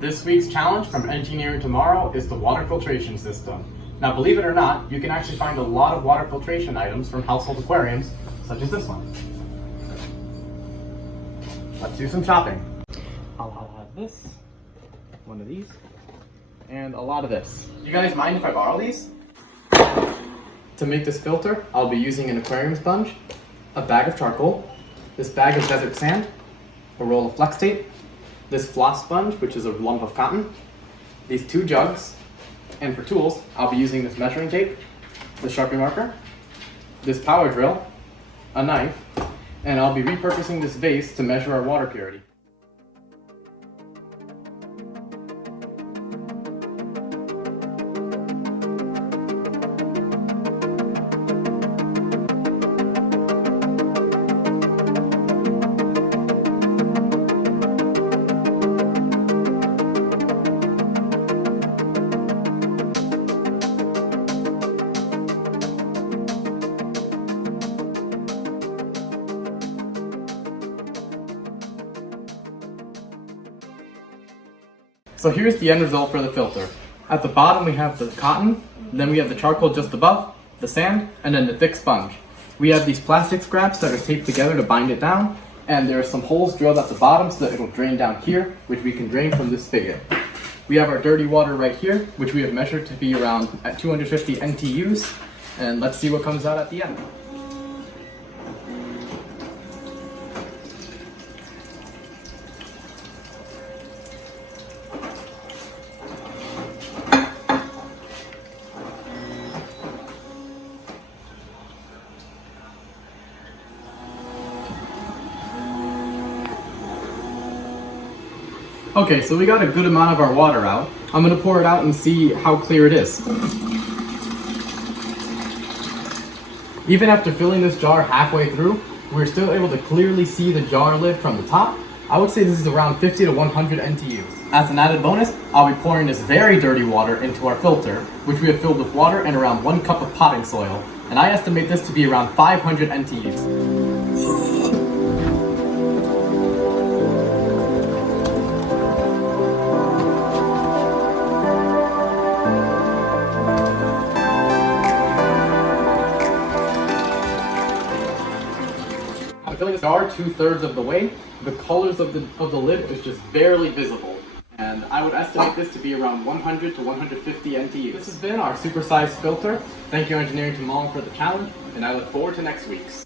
This week's challenge from Engineering Tomorrow is the water filtration system. Now, believe it or not, you can actually find a lot of water filtration items from household aquariums, such as this one. Let's do some shopping. I'll have this, one of these, and a lot of this. You guys mind if I borrow these? To make this filter, I'll be using an aquarium sponge, a bag of charcoal, this bag of desert sand, a roll of flex tape, this floss sponge, which is a lump of cotton, these 2 jugs, and for tools, I'll be using this measuring tape, this Sharpie marker, this power drill, a knife, and I'll be repurposing this vase to measure our water purity. So here's the end result for the filter. At the bottom we have the cotton, then we have the charcoal just above, the sand, and then the thick sponge. We have these plastic scraps that are taped together to bind it down, and there are some holes drilled at the bottom so that it will drain down here, which we can drain from this spigot. We have our dirty water right here, which we have measured to be around at 250 NTUs, and let's see what comes out at the end. Okay, so we got a good amount of our water out. I'm going to pour it out and see how clear it is. Even after filling this jar halfway through, we're still able to clearly see the jar lid from the top. I would say this is around 50 to 100 NTUs. As an added bonus, I'll be pouring this very dirty water into our filter, which we have filled with water and around 1 cup of potting soil. And I estimate this to be around 500 NTUs. I'm filling this jar 2/3 of the way. The colors of the lid is just barely visible, and I would estimate this to be around 100 to 150 NTUs. This has been our supersized filter. Thank you, Engineering Tomorrow, for the challenge, and I look forward to next week's.